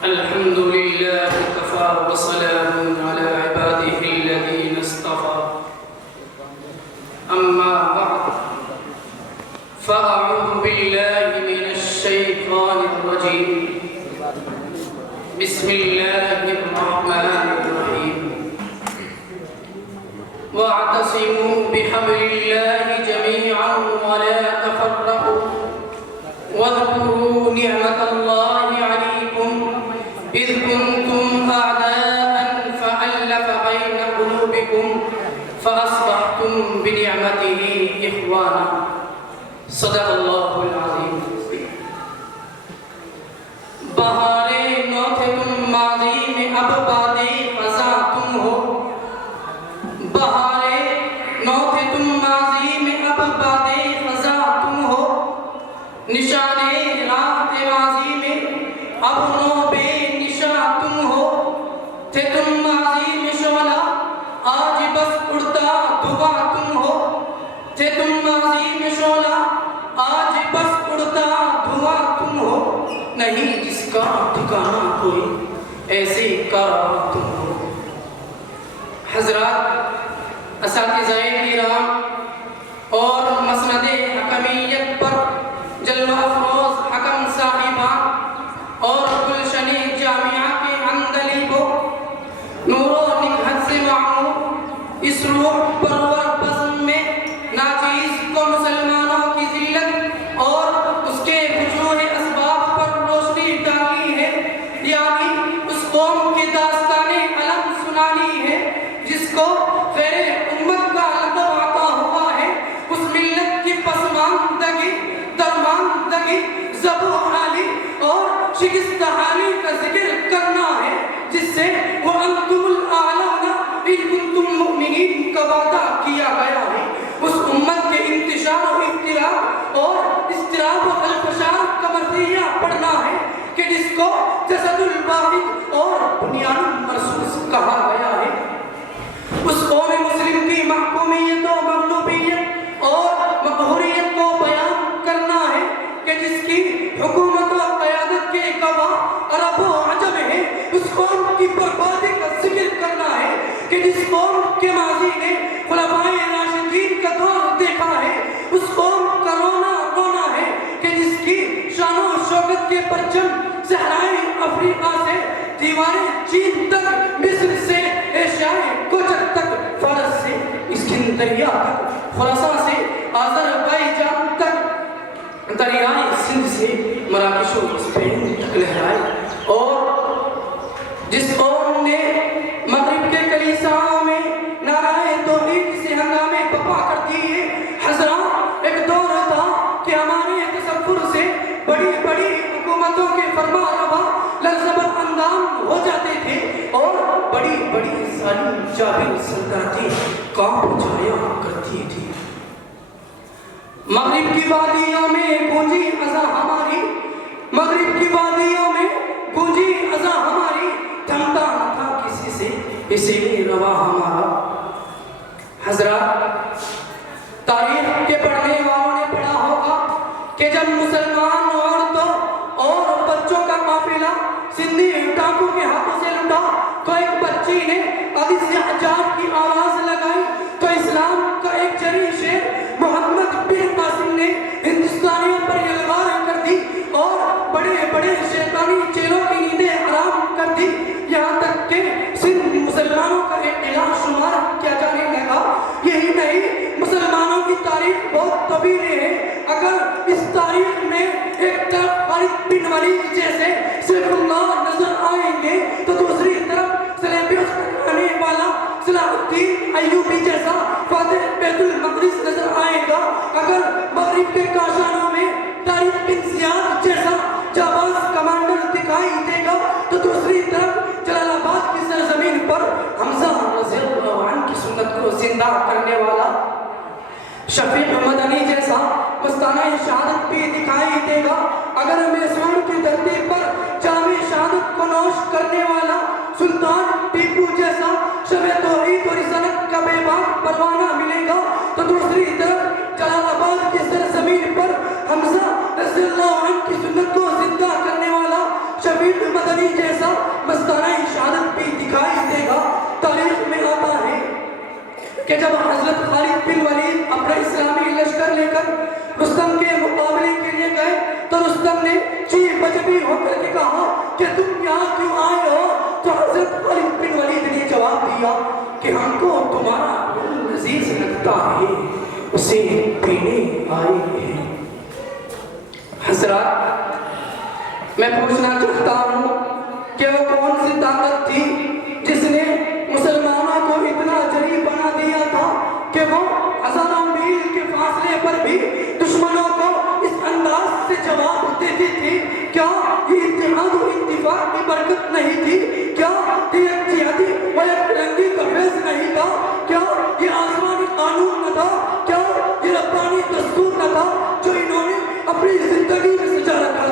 الحمد لله وكفى وسلام على عباده الذين اصطفى أما بعد فأعوذ بالله من الشيطان الرجيم بسم الله الرحمن الرحيم واعتصموا بحبل الله جميعا ولا تفرقوا واذكروا نعمة الله عليكم إذ كنتم أعداء فألف بين قلوبكم فأصبحتم بنعمته إخوانا صدق الله العظيم بہارے نو تھے تم ماضی میں اب بادے خزاں تم ہو بہارے نو تھے تم ماضی میں اب بادے خزاں تم ہو نشانے راہ تھے ماضی میں اب نو بے نشاں تم ہو تھے تم ماضی میں شعلہ آج بس اڑتا دھواں تم ہو تھے تم ماضی میں شعلہ آج بس اڑتا دھواں تم ہو نہیں جس کا ٹھکانہ کوئی ایسے کارواں تم ہو حضرات اساتذہ کرام اور مسند حکمیت پر جلوہ افروز حکم صاحبان اور گلشن جامعہ کے عندلیبوں نور و نکہت سے معمور اس روح پرور بزم میں ناچیز کو مسلمانوں کی ذلت اور اس کے وجوہ اسباب پر روشنی ڈالی ہے یعنی اس قوم کی داستان علم سنانی ہے جس کو خیر امت کا لقب عطا ہوا ہے اس ملت کی پسماندگی درماندگی زبو حالی اور شکست حالی کا ذکر کرنا ہے جس سے وہ انتم الاعلون ان کنتم مؤمنین کا وعدہ کیا گیا ہے اس امت کے انتشار و افتراق اور اضطراب و الفشار کا مرثیہ پڑھنا ہے کہ جس کو جسد الواحد اور بنیاد المرصوص کہا گیا ہے اس قوم مسلم کی محکومیت و مغلوبیت اور مقہوریت کو بیان کرنا ہے کہ جس کی حکومت و قیادت کے گواہ عرب و عجم ہے اس قوم کی بربادی کا ذکر کرنا ہے کہ جس قوم کے ماضی نے خلفائے راشدین کا دور دیکھا ہے اس قوم کا رونا رونا ہے کہ جس کی شان و شوکت کے پرچم صحرائے افریقہ سے دیواریں چین تک مصر سے ایشیائے کوچک تک فارس سے اسکندریہ تک خراساں سے آذربائیجان تک دریائے سندھ سے مراکش و اسپین تک لہرائے اور جس قوم نے مغرب کے کلیساؤں میں نعرہ توحید سے ہنگامے بپا کر دیے حضرات ایک دور تھا کہ ہمارے تصور سے بڑی بڑی حکومتوں کے فرما روا لرزبر اندام ہو جاتے تھے اور بڑی بڑی ظالم جابر سلطنتیں کانپ جایا کرتی تھی مغرب کی وادیوں میں گونجی اذاں ہماری مغرب کی وادیوں میں گونجی اذاں ہماری تھمتا نہ تھا کسی سے اسی لیے روا ہمارا حضرات تاریخ کے پڑھنے والوں نے پڑھا ہوگا کہ جب مسلمان عورتوں اور بچوں کا قافلہ سندھی ڈاکو کے ہاتھوں سے لٹا تو ایک بچی نے عزیز حجاب کی آواز لگائی تو اسلام کا ایک جری شیر محمد بن قاسم نے ہندوستانیوں پر یلغار کر دی اور بڑے بڑے شیطانی چیلوں کی نیندیں حرام کر دی یہاں تک کہ سندھ مسلمانوں کا ایک علاج شمار کیا جانے لگا یہی نہیں مسلمانوں کی تاریخ بہت طویل ہے اگر اس تاریخ میں ایک طرف خالد بن ولید جیسے سیف اللہ نظر آئیں گے تو دوسری طرف سلیبیوس کرنے والا صلاح الدین ایوبی جیسا فاتح بیت المقدس نظر آئے گا اگر مغرب کے کاشانوں میں طارق بن زیاد جیسا جاباز کمانڈر دکھائی دے گا تو دوسری طرف جلال آباد کی سرزمین پر حمزہ رضی اللہ عنہ کی سنت کو زندہ کرنے والا شفیق مدنی جیسا مستانہ شہادت بھی دکھائی دے گا اگر میسور کی دھرتی پر جامع شہادت کو نوش کرنے والا سلطان ٹیپو جیسا شب توحید اور رسالت کا بے باک پروانہ ملے گا تو دوسری طرف جلال آباد کی سرزمین پر حمزہ رضی اللہ عنہ کی سنت کو زندہ کرنے والا شفیق مدنی جیسا کھڑی ہو کر کے کہا کہ تم یہاں کیوں آئے ہو؟ تو حضرت خالد بن ولید نے جواب دیا کہ ہم کو تمہارا لذیذ لگتا ہے، اسے پینے آئے ہیں۔ حضرات، میں پوچھنا چاہتا ہوں کہ وہ کون سی طاقت تھی جس نے مسلمانوں کو اتنا جری بنا دیا تھا کہ وہ ہزاروں میل کے فاصلے پر بھی دشمنوں کو اس انداز سے جواب دیتی تھی؟ کیا یہ اتحاد و اتفاق کی برکت نہیں تھی؟ کیا یہ اتحادی و یک رنگی کا فیض نہیں تھا؟ کیا یہ آسمانی قانون نہ تھا؟ کیا یہ ربانی دستور نہ تھا جو انہوں نے اپنی زندگی میں سجا رکھا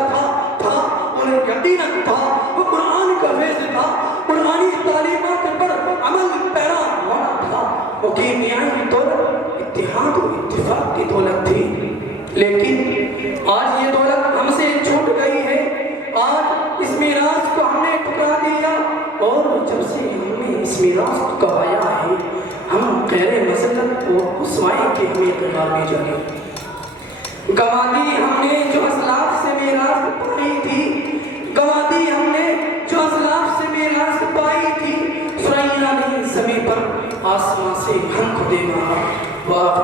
تھا؟ انہیں یقیناً تھا، وہ قرآن کا فیض تھا، قرآنی تعلیمات پر عمل پیرا ہونا تھا، وہ کیمیائی دولت اتحاد و اتفاق کی دولت تھی۔ لیکن آج یہ دولت ہم سے چھوٹ گئی ہے، آج اس میراث کو ہم نے ٹھکرا دیا، اور جب سے ہم نے اس میراث کو گوایا ہے، ہم غیر مسلط اور رسوائی کے ہمیں قرار میں جانے گوا دی ہم نے جو اسلاف سے میراث پائی تھی، گوا دی ہم نے جو اسلاف سے میراث پائی تھی۔ سریا نے زمین پر آسمان سے ہم کو دے مارا، واہ